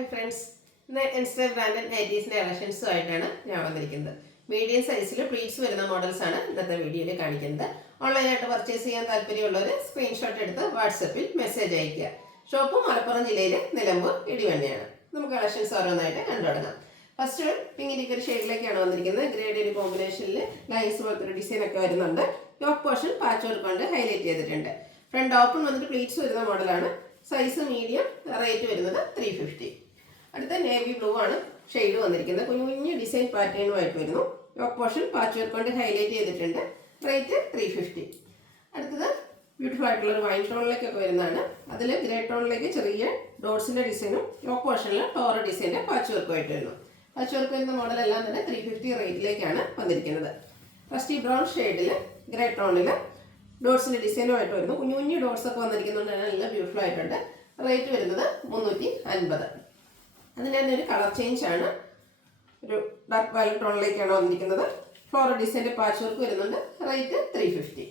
Hi friends, ഇന്ന് insta branded നൈറ്റീസിൻ്റെ കളക്ഷൻസുമായിട്ടാണ് ഞാൻ വന്നിരിക്കുന്നത്. മീഡിയം സൈസിൽ പ്ലീറ്റ്സ് വരുന്ന മോഡൽസാണ് ഇന്നത്തെ വീഡിയോയിൽ കാണിക്കുന്നത്. ഓൺലൈനായിട്ട് പർച്ചേസ് ചെയ്യാൻ താല്പര്യമുള്ളവർ സ്ക്രീൻഷോട്ട് എടുത്ത് വാട്സപ്പിൽ മെസ്സേജ് അയയ്ക്കുക. ഷോപ്പ് മലപ്പുറം ജില്ലയിലെ നിലമ്പൂർ ഇടിവണ്ണയാണ്. നമുക്ക് കളക്ഷൻസ് ഓരോന്നായിട്ട് കണ്ടു തുടങ്ങാം. ഫസ്റ്റ് പിങ്കിൻ്റെ ഒരു ഷെയ്ഡിലേക്കാണ് വന്നിരിക്കുന്നത്. ഗ്രേഡ് ഒരു കോമ്പിനേഷനിൽ ലൈൻസ് പോലത്തെ ഡിസൈൻ ഒക്കെ വരുന്നുണ്ട്. യോക്ക് പോർഷൻ പാച്ച് വർക്ക് കൊണ്ട് ഹൈലൈറ്റ് ചെയ്തിട്ടുണ്ട്. ഫ്രണ്ട് ഓപ്പൺ വന്നിട്ട് പ്ലീറ്റ്സ് വരുന്ന മോഡലാണ്. സൈസ് മീഡിയം, റേറ്റ് വരുന്നത് 350. അടുത്ത നേവി ബ്ലൂ ആണ് ഷെയ്ഡ് വന്നിരിക്കുന്നത്. കുഞ്ഞു കുഞ്ഞു ഡിസൈൻ പാറ്റേണുമായിട്ട് വരുന്നു. യോക്ക് പോർഷൻ പാച്ച് വർക്ക് കൊണ്ട് ഹൈലൈറ്റ് ചെയ്തിട്ടുണ്ട്. റേറ്റ് 350. അടുത്തത് ബ്യൂട്ടിഫുൾ ആയിട്ടുള്ള ഒരു വൈൻ ടോണിലേക്കൊക്കെ വരുന്നതാണ്. അതിൽ ഗ്രേ ടോണിലേക്ക് ചെറിയ ഡോട്ട്സിൻ്റെ ഡിസൈനും യോക്ക് പോർഷനിൽ ഫ്ലോറ ഡിസൈൻ്റെ പാച്ച് വർക്കുമായിട്ട് വരുന്നു. പാച്ച് വർക്ക് വരുന്ന മോഡലെല്ലാം തന്നെ 350 റേറ്റിലേക്കാണ് വന്നിരിക്കുന്നത്. റസ്റ്റി ബ്രൗൺ ഷെയ്ഡിൽ ഗ്രേ ടോണിൽ ഡോട്ട്സിൻ്റെ ഡിസൈനുമായിട്ട് വരുന്നു. കുഞ്ഞു കുഞ്ഞു ഡോട്ട്സ് ഒക്കെ വന്നിരിക്കുന്നുണ്ട്. നല്ല ബ്യൂട്ടിഫുൾ ആയിട്ടുണ്ട്. റേറ്റ് വരുന്നത് 350. അതിന് തന്നെ ഒരു കളർ ചേഞ്ച് ആണ്. ഒരു ഡാർക്ക് വയലറ്റ് ടോണിലേക്കാണ് വന്നിരിക്കുന്നത്. ഫ്ലോറൽ ഡിസൈൻ്റെ പാച്ച് വർക്ക് വരുന്നുണ്ട്. റേറ്റ് 350.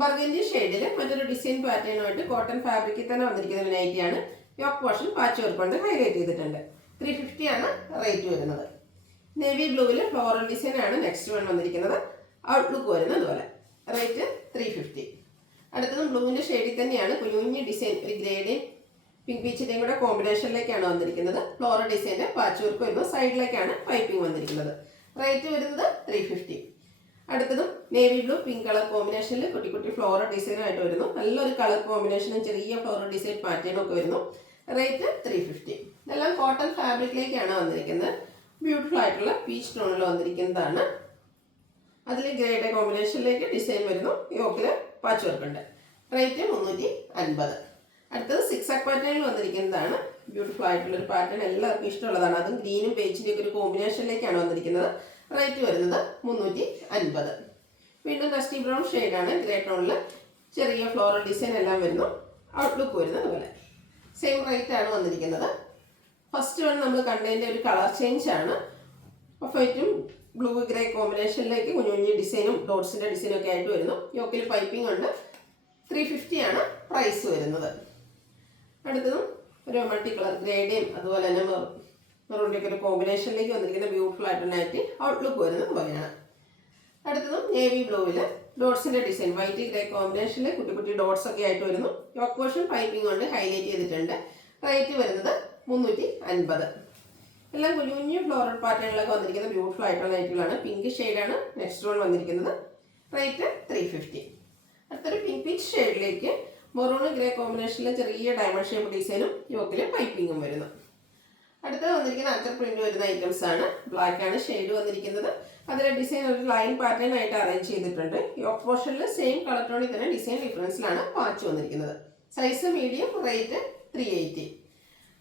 ബർഗൻഡി ഷെയ്ഡിൽ മറ്റൊരു ഡിസൈൻ പാറ്റേണുമായിട്ട് കോട്ടൺ ഫാബ്രിക്കിൽ തന്നെ വന്നിരിക്കുന്ന ഒരു നൈറ്റിയാണ്. യോക്ക് പോർഷൻ പാച്ച് വർക്ക് കൊണ്ട് ഹൈലൈറ്റ് ചെയ്തിട്ടുണ്ട്. 350 ആണ് റേറ്റ് വരുന്നത്. നേവി ബ്ലൂവിൽ ഫ്ലോറൽ ഡിസൈൻ ആണ് നെക്സ്റ്റ് വൺ വന്നിരിക്കുന്നത്. ഔട്ട്ലുക്ക് വരുന്നത് അതുപോലെ. റേറ്റ് 350. അടുത്തതും ബ്ലൂവിൻ്റെ ഷെയ്ഡിൽ തന്നെയാണ്. കുഞ്ഞു കുഞ്ഞു ഡിസൈൻ ഒരു ഗ്രേഡേയും പിങ്ക് പീച്ചിൻ്റെയും കൂടെ കോമ്പിനേഷനിലേക്കാണ് വന്നിരിക്കുന്നത്. ഫ്ലോറൽ ഡിസൈൻ്റെ പാച്ച് വർക്ക് വരുമ്പോൾ സൈഡിലേക്കാണ് പൈപ്പിംഗ് വന്നിരിക്കുന്നത്. റേറ്റ് വരുന്നത് 350. അടുത്തതും നേവി ബ്ലൂ പിങ്ക് കളർ കോമ്പിനേഷനിൽ കുട്ടി കുട്ടി ഫ്ലോറൽ ഡിസൈനായിട്ട് വരുന്നു. നല്ലൊരു കളർ കോമ്പിനേഷനും ചെറിയ ഫ്ലോറൽ ഡിസൈൻ പാറ്റേണും ഒക്കെ വരുന്നു. റേറ്റ് 350. ഇതെല്ലാം കോട്ടൺ ഫാബ്രിക്കിലേക്കാണ് വന്നിരിക്കുന്നത്. ബ്യൂട്ടിഫുൾ ആയിട്ടുള്ള പീച്ച് ടോണിൽ വന്നിരിക്കുന്നതാണ്. അതിൽ ഗ്രേഡ് കോമ്പിനേഷനിലേക്ക് ഡിസൈൻ വരുന്നു. യോക്കിൽ പാച്ച് വർക്ക് ഉണ്ട്. റേറ്റ് 350. അടുത്തത് സിക്സാക് പാറ്റേണിൽ വന്നിരിക്കുന്നതാണ്. ബ്യൂട്ടിഫുൾ ആയിട്ടുള്ളൊരു പാറ്റേൺ, എല്ലാവർക്കും ഇഷ്ടമുള്ളതാണ്. അതും ഗ്രീനും പേച്ചിൻ്റെ ഒക്കെ ഒരു കോമ്പിനേഷനിലേക്കാണ് വന്നിരിക്കുന്നത്. റേറ്റ് വരുന്നത് 350. വീണ്ടും ഡസ്റ്റി ബ്രൗൺ ഷെയ്ഡാണ്. ഗ്രേ ടോണിൽ ചെറിയ ഫ്ലോറൽ ഡിസൈൻ എല്ലാം വരുന്നു. ഔട്ട്ലുക്ക് വരുന്നത് പോലെ. സെയിം റേറ്റ് ആണ് വന്നിരിക്കുന്നത്. ഫസ്റ്റ് വൺ നമ്മൾ കണ്ടതിൻ്റെ ഒരു കളർ ചേഞ്ച് ആണ്. വൈറ്റും ബ്ലൂ ഗ്രേ കോമ്പിനേഷനിലേക്ക് കുഞ്ഞു കുഞ്ഞു ഡിസൈനും ഡോട്ട്സിൻ്റെ ഡിസൈനും ഒക്കെ ആയിട്ട് വരുന്നു. യോക്കിൽ പൈപ്പിംഗ് ഉണ്ട്. 350 ആണ് പ്രൈസ് വരുന്നത്. അടുത്തതും ഒരു മൾട്ടി കളർ ഗ്രേഡേയും അതുപോലെ തന്നെ മെറൂണിൻ്റെ ഒരു കോമ്പിനേഷനിലേക്ക് വന്നിരിക്കുന്ന ബ്യൂട്ടിഫുൾ ആയിട്ടുള്ളതായിട്ട് ഔട്ട്ലുക്ക് വരുന്നത് പോലെയാണ്. അടുത്തതും നേവി ബ്ലൂവിൽ ഡോട്ട്സിൻ്റെ ഡിസൈൻ വൈറ്റ് ഗ്രേ കോമ്പിനേഷനിൽ കുട്ടി കുട്ടി ഡോട്ട്സ് ഒക്കെ ആയിട്ട് വരുന്നു. യോക്ക് പോർഷൻ പൈപ്പിംഗ് കൊണ്ട് ഹൈലൈറ്റ് ചെയ്തിട്ടുണ്ട്. റേറ്റ് വരുന്നത് 350. എല്ലാം കുഞ്ഞു കുഞ്ഞു ഫ്ലോറൽ പാറ്റേണിലൊക്കെ വന്നിരിക്കുന്ന ബ്യൂട്ടിഫുൾ ആയിട്ടുള്ള നൈറ്റുകളാണ്. പിങ്ക് ഷെയ്ഡാണ് നെക്സ്റ്റ് വൺ വന്നിരിക്കുന്നത്. റേറ്റ് 350. അടുത്തൊരു പിങ്ക് പീച്ച് ഷെയ്ഡിലേക്ക് മെറൂൺ ഗ്രേ കോമ്പിനേഷനിൽ ചെറിയ ഡയമണ്ട് ഷേപ്പ് ഡിസൈനും യോക്കിൽ പൈപ്പിങ്ങും വരുന്നു. അടുത്ത് വന്നിരിക്കുന്ന അച്ചർ പ്രിന്റ് വരുന്ന ഐറ്റംസ് ആണ്. ബ്ലാക്ക് ആണ് ഷെയ്ഡ് വന്നിരിക്കുന്നത്. അതിലെ ഡിസൈൻ ഒരു ലൈൻ പാറ്റേൺ ആയിട്ട് അറേഞ്ച് ചെയ്തിട്ടുണ്ട്. യോക്ക് പോർഷനിൽ സെയിം കളർ ടോണിൽ തന്നെ ഡിസൈൻ ഡിഫറൻസിലാണ് പാച്ച് വന്നിരിക്കുന്നത്. Size medium. റേറ്റ് 380.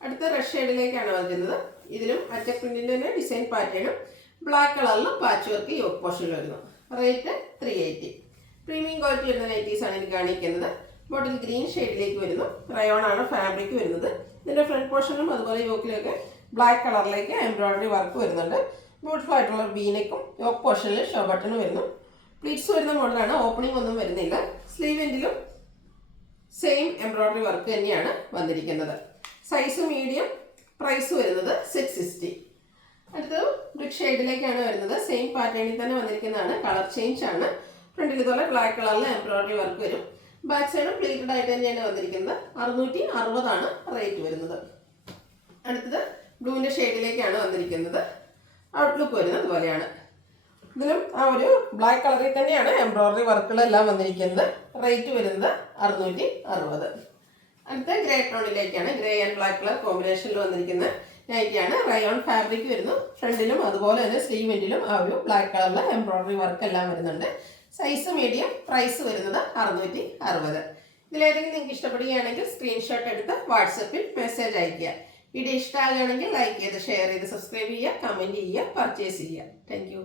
അടുത്ത റെഡ് ഷെയ്ഡിലേക്കാണ് വരുന്നത്. ഇതിലും അച്ചർ പ്രിന്റിൻ്റെ തന്നെ ഡിസൈൻ പാറ്റേണും ബ്ലാക്ക് കളറിലും പാച്ച് വർക്ക് യോക്ക് പോർഷനിൽ വരുന്നു. റേറ്റ് 380. പ്രീമിയം ക്വാളിറ്റി വരുന്ന നൈറ്റീസാണ് ഇത് കാണിക്കുന്നത്. ബോട്ടിൽ ഗ്രീൻ ഷെയ്ഡിലേക്ക് വരുന്നു. റയോൺ ആണ് ഫാബ്രിക് വരുന്നത്. ഇതിൻ്റെ ഫ്രണ്ട് പോർഷനും അതുപോലെ യോക്കിലൊക്കെ ബ്ലാക്ക് കളറിലേക്ക് എംബ്രോയിഡറി വർക്ക് വരുന്നുണ്ട്. ബ്യൂട്ടിഫുൾ ആയിട്ടുള്ള വീനക്കും യോക്ക് പോർഷനിൽ ഷോ ബട്ടൺ വരുന്നു. പ്ലീറ്റ്സ് വരുന്ന മോഡലാണ്. ഓപ്പണിംഗ് ഒന്നും വരുന്നില്ല. സ്ലീവ് എൻഡിലും സെയിം എംബ്രോയിഡറി വർക്ക് തന്നെയാണ് വന്നിരിക്കുന്നത്. Size medium. പ്രൈസ് വരുന്നത് 660. അടുത്തത് ബ്രിക്ക് ഷെയ്ഡിലേക്കാണ് വരുന്നത്. സെയിം പാറ്റേണിൽ തന്നെ വന്നിരിക്കുന്നതാണ്. കളർ ചേഞ്ച് ആണ്. ഫ്രണ്ടിൽ ഇതുപോലെ ബ്ലാക്ക് കളറിൽ എംബ്രോയിഡറി വർക്ക് വരും. ബാക്ക് സൈഡും പ്ലീറ്റഡ് ആയിട്ട് തന്നെയാണ് വന്നിരിക്കുന്നത്. 660 ആണ് റേറ്റ് വരുന്നത്. അടുത്തത് ബ്ലൂവിൻ്റെ ഷെയ്ഡിലേക്കാണ് വന്നിരിക്കുന്നത്. ഔട്ട്ലുക്ക് വരുന്നത് പോലെയാണ്. ഇതിലും ആ ഒരു ബ്ലാക്ക് കളറിൽ തന്നെയാണ് എംബ്രോയിഡറി വർക്കുകളെല്ലാം വന്നിരിക്കുന്നത്. റേറ്റ് വരുന്നത് 660. അടുത്ത ഗ്രേ ടോണിലേക്കാണ്. ഗ്രേ ആൻഡ് ബ്ലാക്ക് കളർ കോമ്പിനേഷനിൽ വന്നിരിക്കുന്ന നൈറ്റിയാണ്. റയോൺ ഫാബ്രിക് വരുന്നു. ഫ്രണ്ടിലും അതുപോലെ തന്നെ സ്ലീവെൻറ്റിലും ആ ഒരു ബ്ലാക്ക് കളറിലെ എംബ്രോയിഡറി വർക്ക് എല്ലാം വരുന്നുണ്ട്. Size medium. പ്രൈസ് വരുന്നത് 660. ഇതിലേതെങ്കിലും നിങ്ങൾക്ക് ഇഷ്ടപ്പെടുകയാണെങ്കിൽ സ്ക്രീൻഷോട്ട് എടുത്ത് വാട്സപ്പിൽ മെസ്സേജ് അയയ്ക്കുക. വീഡിയോ ഇഷ്ടമാകുകയാണെങ്കിൽ ലൈക്ക് ചെയ്ത് ഷെയർ ചെയ്ത് സബ്സ്ക്രൈബ് ചെയ്യുക, കമൻറ്റ് ചെയ്യുക, പർച്ചേസ് ചെയ്യുക. താങ്ക്